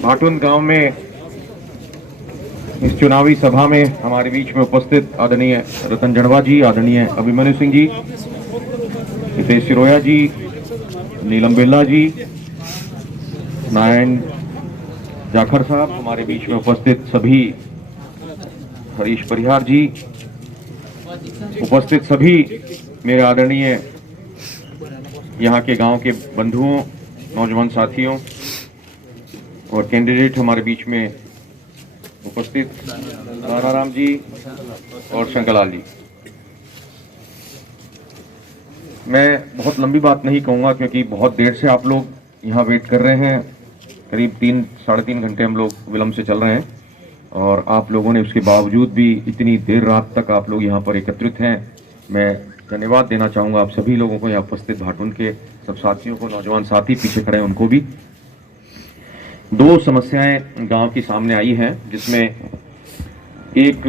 भाटुन गांव में इस चुनावी सभा में हमारे बीच में उपस्थित आदरणीय रतन जड़वा जी, आदरणीय अभिमन्यु सिंह जी, हितेश सिरोया जी, नीलम बिरला जी, नारायण जाखड़ साहब, हमारे बीच में उपस्थित सभी, हरीश परिहार जी, उपस्थित सभी मेरे आदरणीय यहाँ के गांव के बंधुओं, नौजवान साथियों और कैंडिडेट हमारे बीच में उपस्थित नानाराम जी और शंकरलाल जी। मैं बहुत लंबी बात नहीं कहूँगा क्योंकि बहुत देर से आप लोग यहाँ वेट कर रहे हैं। करीब 3-3.5 घंटे हम लोग विलंब से चल रहे हैं और आप लोगों ने उसके बावजूद भी इतनी देर रात तक आप लोग यहाँ पर एकत्रित हैं। मैं धन्यवाद देना चाहूँगा आप सभी लोगों को, यहाँ उपस्थित भाटुन के सब साथियों को, नौजवान साथी पीछे खड़े हैं उनको भी। 2 समस्याएं गांव की सामने आई हैं, जिसमें एक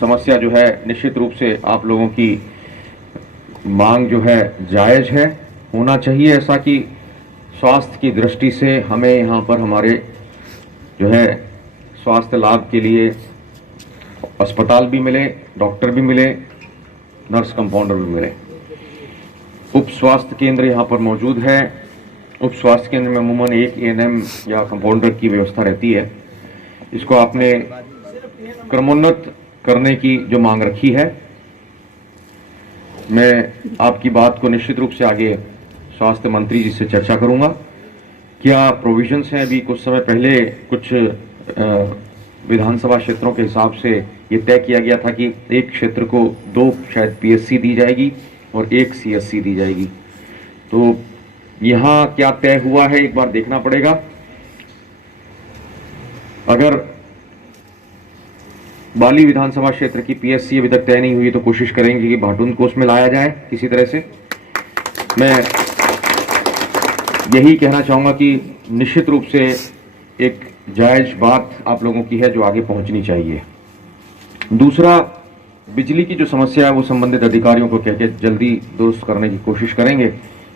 समस्या जो है निश्चित रूप से आप लोगों की मांग जो है जायज है, होना चाहिए ऐसा कि स्वास्थ्य की दृष्टि से हमें यहाँ पर हमारे जो है स्वास्थ्य लाभ के लिए अस्पताल भी मिले, डॉक्टर भी मिले, नर्स कंपाउंडर भी मिले। उप स्वास्थ्य केंद्र यहाँ पर मौजूद है। उप स्वास्थ्य केंद्र में अमूमन एक एएनएम या कंपाउंडर की व्यवस्था रहती है। इसको आपने क्रमोन्नत करने की जो मांग रखी है, मैं आपकी बात को निश्चित रूप से आगे स्वास्थ्य मंत्री जी से चर्चा करूंगा। क्या प्रोविजंस हैं? अभी कुछ समय पहले कुछ विधानसभा क्षेत्रों के हिसाब से ये तय किया गया था कि एक क्षेत्र को 2 शायद पीएससी दी जाएगी और 1 सीएससी दी जाएगी। तो यहाँ क्या तय हुआ है एक बार देखना पड़ेगा। अगर बाली विधानसभा क्षेत्र की पीएससी अभी तक तय नहीं हुई तो कोशिश करेंगे कि भाटुन को उसमें लाया जाए किसी तरह से। मैं यही कहना चाहूँगा कि निश्चित रूप से एक जायज बात आप लोगों की है जो आगे पहुंचनी चाहिए। दूसरा, बिजली की जो समस्या है वो संबंधित अधिकारियों को कह के जल्दी दुरुस्त करने की कोशिश करेंगे।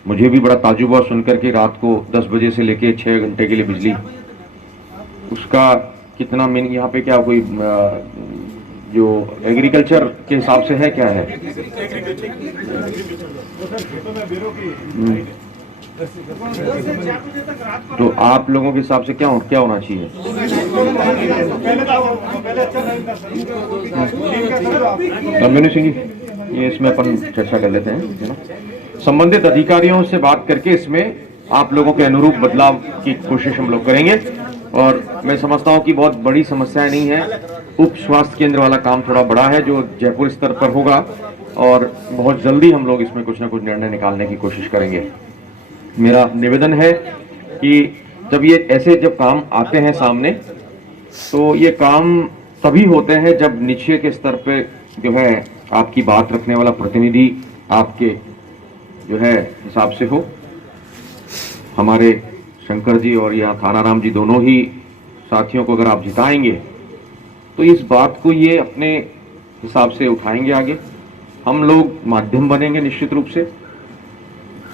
मुझे भी बड़ा ताज्जुब हुआ सुनकर के रात को 10 बजे से लेके 6 घंटे के लिए बिजली, उसका कितना यहाँ पे क्या कोई जो एग्रीकल्चर के हिसाब से है क्या है? तो आप लोगों के हिसाब से क्या होना चाहिए? अभिमन्यु सिंह जी, ये इसमें अपन चर्चा कर लेते हैं, है ना? संबंधित अधिकारियों से बात करके इसमें आप लोगों के अनुरूप बदलाव की कोशिश हम लोग करेंगे। और मैं समझता हूं कि बहुत बड़ी समस्या नहीं है। उप स्वास्थ्य केंद्र वाला काम थोड़ा बड़ा है जो जयपुर स्तर पर होगा और बहुत जल्दी हम लोग इसमें कुछ ना कुछ निर्णय निकालने की कोशिश करेंगे। मेरा निवेदन है कि जब ये ऐसे जब काम आते हैं सामने, तो ये काम तभी होते हैं जब नीचे के स्तर पे जो है आपकी बात रखने वाला प्रतिनिधि आपके जो है हिसाब से हो। हमारे शंकर जी और या थानाराम जी दोनों ही साथियों को अगर आप जिताएंगे तो इस बात को ये अपने हिसाब से उठाएंगे आगे। हम लोग माध्यम बनेंगे निश्चित रूप से।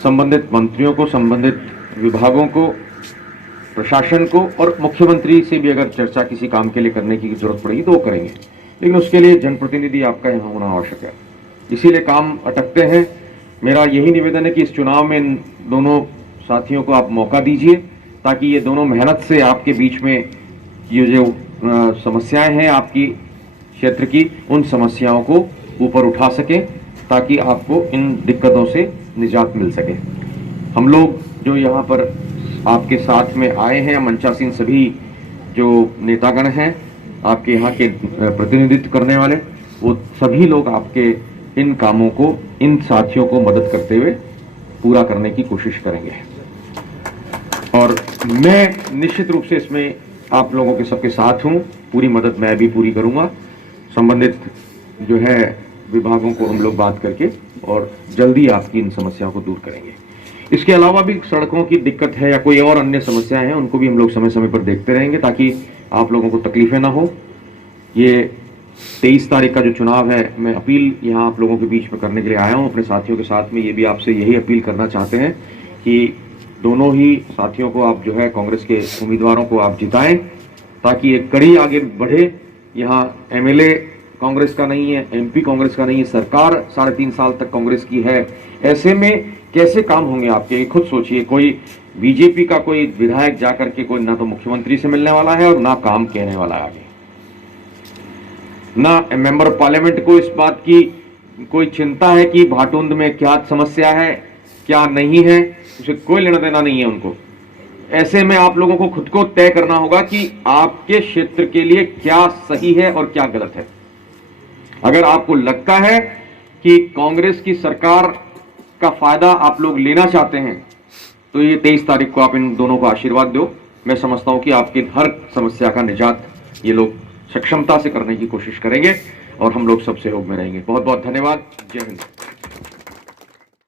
संबंधित मंत्रियों को, संबंधित विभागों को, प्रशासन को और मुख्यमंत्री से भी अगर चर्चा किसी काम के लिए करने की जरूरत पड़ेगी तो वो करेंगे, लेकिन उसके लिए जनप्रतिनिधि आपका यहाँ होना आवश्यक है। इसीलिए काम अटकते हैं। मेरा यही निवेदन है कि इस चुनाव में इन दोनों साथियों को आप मौका दीजिए ताकि ये दोनों मेहनत से आपके बीच में ये जो समस्याएं हैं आपकी क्षेत्र की, उन समस्याओं को ऊपर उठा सकें ताकि आपको इन दिक्कतों से निजात मिल सके। हम लोग जो यहाँ पर आपके साथ में आए हैं, मंचासीन सभी जो नेतागण हैं, आपके यहाँ के प्रतिनिधित्व करने वाले, वो सभी लोग आपके इन कामों को, इन साथियों को मदद करते हुए पूरा करने की कोशिश करेंगे। और मैं निश्चित रूप से इसमें आप लोगों के सबके साथ हूँ। पूरी मदद मैं भी पूरी करूँगा। संबंधित जो है विभागों को हम लोग बात करके और जल्दी आपकी इन समस्याओं को दूर करेंगे। इसके अलावा भी सड़कों की दिक्कत है या कोई और अन्य समस्याएं हैं, उनको भी हम लोग समय समय पर देखते रहेंगे ताकि आप लोगों को तकलीफें ना हो। ये 23 तारीख का जो चुनाव है, मैं अपील यहाँ आप लोगों के बीच में करने के लिए आया हूँ अपने साथियों के साथ में। ये भी आपसे यही अपील करना चाहते हैं कि दोनों ही साथियों को आप जो है कांग्रेस के उम्मीदवारों को आप जिताएं ताकि एक कड़ी आगे बढ़े। यहाँ एमएलए कांग्रेस का नहीं है, एमपी कांग्रेस का नहीं है, सरकार 3.5 साल तक कांग्रेस की है। ऐसे में कैसे काम होंगे आपके, खुद सोचिए। कोई बीजेपी का कोई विधायक जाकर के कोई ना तो मुख्यमंत्री से मिलने वाला है और ना काम कहने वाला है आगे, ना मेंबर ऑफ पार्लियामेंट को इस बात की कोई चिंता है कि भाटुंद में क्या समस्या है क्या नहीं है, उसे कोई लेना देना नहीं है उनको। ऐसे में आप लोगों को खुद को तय करना होगा कि आपके क्षेत्र के लिए क्या सही है और क्या गलत है। अगर आपको लगता है कि कांग्रेस की सरकार का फायदा आप लोग लेना चाहते हैं तो ये 23 तारीख को आप इन दोनों को आशीर्वाद दो। मैं समझता हूं कि आपकी हर समस्या का निजात ये लोग सक्षमता से करने की कोशिश करेंगे और हम लोग सब सहयोग में रहेंगे। बहुत बहुत धन्यवाद। जय हिंद।